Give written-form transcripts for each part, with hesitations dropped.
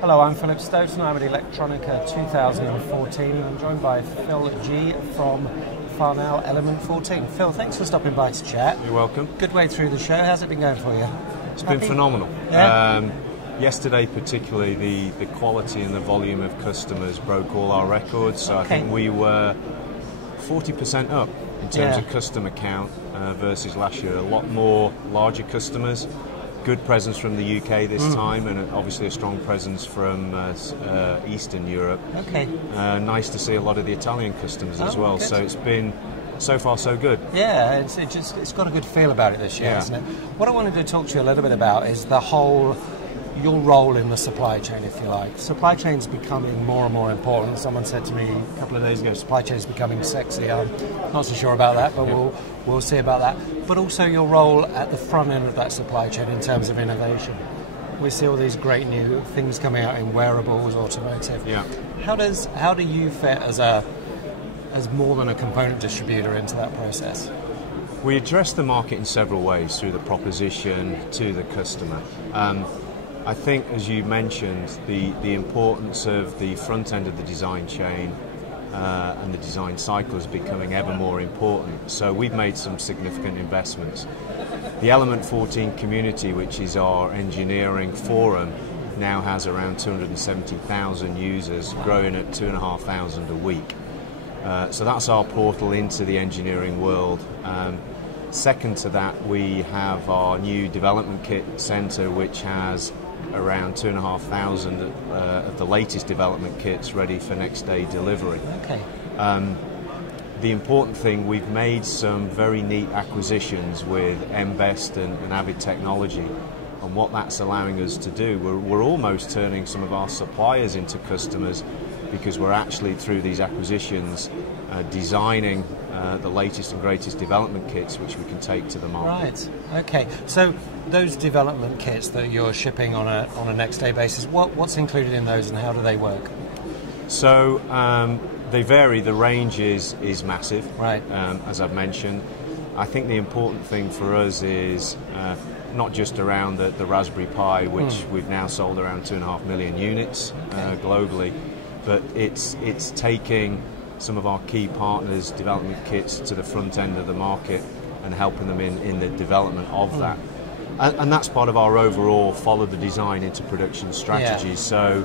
Hello, I'm Philip Stoughton. I'm at Electronica 2014 and I'm joined by Phil G from Farnell Element 14. Phil, thanks for stopping by to chat. You're welcome. Good way through the show. How's it been going for you? It's been phenomenal. Yeah? Yesterday particularly, the quality and the volume of customers broke all our records, so I think we were 40% up in terms of customer count versus last year. A lot more larger customers, good presence from the UK this time, and obviously a strong presence from Eastern Europe. Okay. Nice to see a lot of the Italian customers as well, good. so it's been so far so good. Yeah, it's got a good feel about it this year, hasn't it? What I wanted to talk to you a little bit about is your role in the supply chain, if you like. Supply chain's becoming more and more important. Someone said to me a couple of days ago, supply chain is becoming sexy. I'm not so sure about that, but we'll see about that. But also your role at the front end of that supply chain in terms of innovation. We see all these great new things coming out in wearables, automotive. Yeah. How do you fit as more than a component distributor into that process? We address the market in several ways through the proposition to the customer. I think, as you mentioned, the importance of the front end of the design chain and the design cycle is becoming ever more important. So we've made some significant investments. The Element 14 community, which is our engineering forum, now has around 270,000 users, growing at 2,500 a week. So that's our portal into the engineering world. Second to that, we have our new development kit centre, which has around 2,500 of the latest development kits ready for next day delivery. Okay. The important thing, we've made some very neat acquisitions with Mbest and Avid Technology, and what that's allowing us to do, we're almost turning some of our suppliers into customers, because we're actually, through these acquisitions, designing the latest and greatest development kits which we can take to the market. Right, okay. So those development kits that you're shipping on a next day basis, what's included in those and how do they work? So they vary. The range is massive, right? As I've mentioned. I think the important thing for us is not just around the Raspberry Pi, which we've now sold around 2.5 million units globally, but it's taking some of our key partners' development kits to the front end of the market and helping them in the development of that. And that's part of our overall follow the design into production strategy. So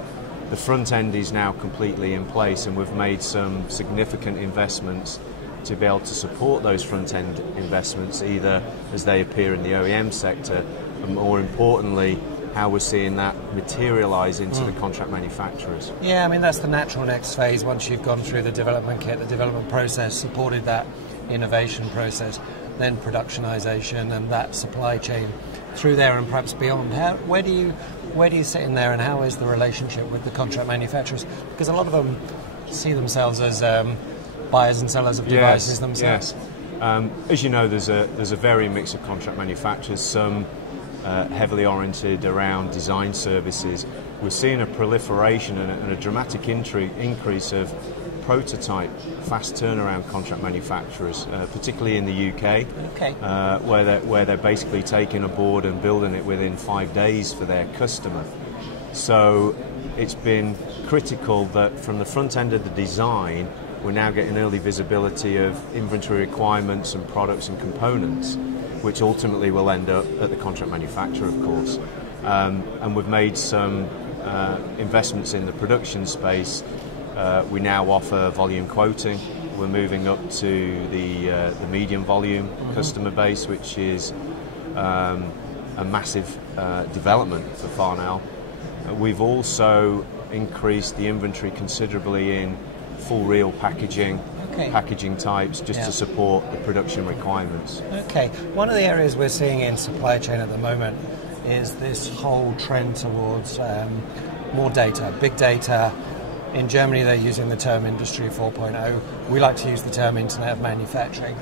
the front end is now completely in place, and we've made some significant investments to be able to support those front end investments, either as they appear in the OEM sector, and more importantly, how we're seeing that materialise into the contract manufacturers. Yeah, I mean, that's the natural next phase. Once you've gone through the development kit, the development process, supported that innovation process, then productionisation and that supply chain through there and perhaps beyond. Where do you sit in there, and how is the relationship with the contract manufacturers? Because a lot of them see themselves as buyers and sellers of devices themselves. Yes. As you know, there's a varying mix of contract manufacturers. Some heavily oriented around design services. We're seeing a proliferation and a dramatic increase of prototype, fast turnaround contract manufacturers, particularly in the UK, where they're basically taking a board and building it within 5 days for their customer. So it's been critical that from the front end of the design, we're now getting early visibility of inventory requirements and products and components, which ultimately will end up at the contract manufacturer, of course. And we've made some investments in the production space. We now offer volume quoting. We're moving up to the medium volume customer base, which is a massive development for Farnell. We've also increased the inventory considerably in full reel packaging, packaging types, just to support the production requirements. Okay. One of the areas we're seeing in supply chain at the moment is this whole trend towards more data, big data. In Germany, they're using the term Industry 4.0. We like to use the term Internet of Manufacturing.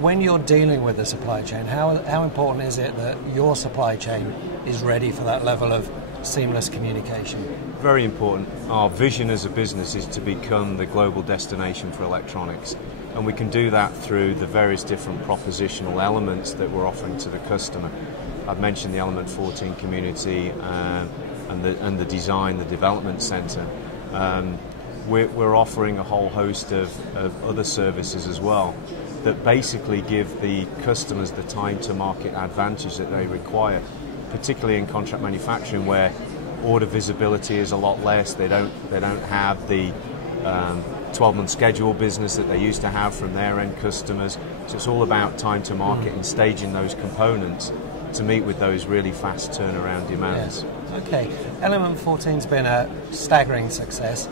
When you're dealing with the supply chain, how important is it that your supply chain is ready for that level of seamless communication? Very important. Our vision as a business is to become the global destination for electronics, and we can do that through the various different propositional elements that we're offering to the customer. I've mentioned the Element 14 community and the design, the development centre. We're offering a whole host of other services as well that basically give the customers the time to market advantage that they require, particularly in contract manufacturing where order visibility is a lot less. They don't have the 12-month schedule business that they used to have from their end customers. So it's all about time to market and staging those components to meet with those really fast turnaround demands. Yeah. Okay, Element 14's been a staggering success.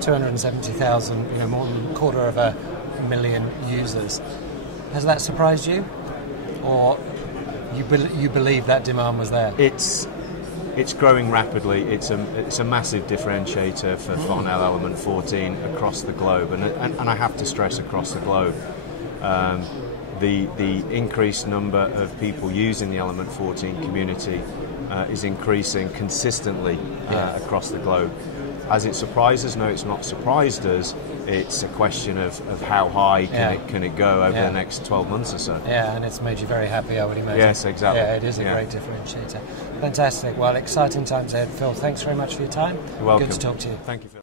270,000, more than a quarter of a million users. Has that surprised you, or you believe that demand was there? It's growing rapidly. It's a massive differentiator for Farnell Element 14 across the globe, and I have to stress across the globe. The increased number of people using the Element 14 community is increasing consistently across the globe. Has it surprised us? No, it's not surprised us. It's a question of how high can it go over the next 12 months or so. Yeah, and it's made you very happy, I would imagine. Yes, exactly. Yeah, it is a great differentiator. Fantastic. Well, exciting times ahead, Phil. Thanks very much for your time. You're welcome. Good to talk to you. Thank you, Phil.